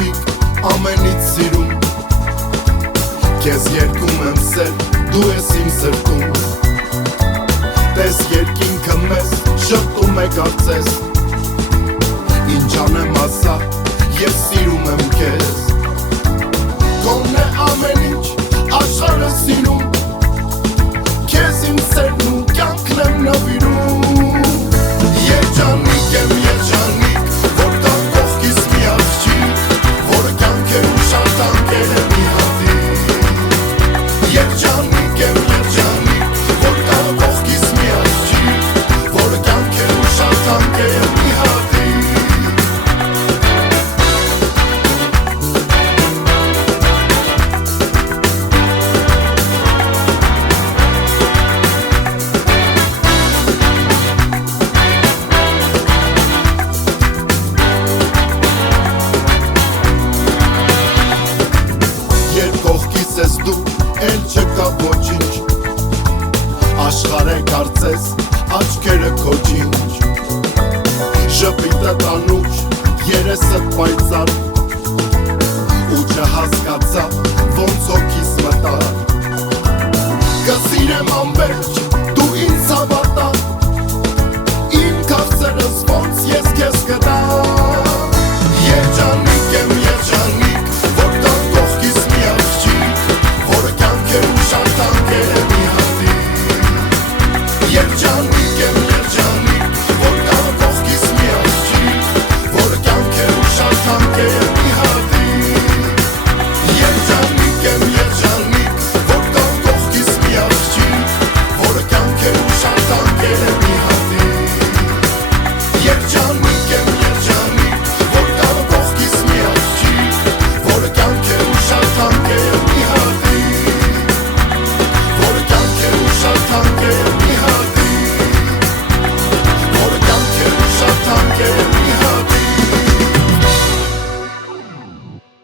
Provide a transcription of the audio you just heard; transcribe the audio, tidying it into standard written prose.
աղջիկ ամենից սիրում Քեզ երկում եմ սեր, դու ես իմ սրտում Տես երկինքը մեզ շպտում է կարծես Ինչ անեմ ասա, ես սիրում եմ քեզ Կոնն է ամեն ինչ, աշխարհը սիրում Քեզ իմ սերն ու կյանքն եմ նվիրում Երջանիկ եմ, երջանիկ, որ կա կողքիս մի աղջիկ Որը կյանքեր ու շատ տանկեր է մի հատիկ Երջանիկ եմ, երջանիկ, որ կա կողքիս մի աղջիկ Որը կյանքեր ու շատ տանկեր է մի հատիկ Ես դու էլ չկա ոչինչ Աշխարհ է կարծես աչքերը քո ջինջ Ժպիտը տանուշ, երեսդ պայծառ Ու չհասկացա ոնց հոգիս մտա Կսիրեմ անվերջ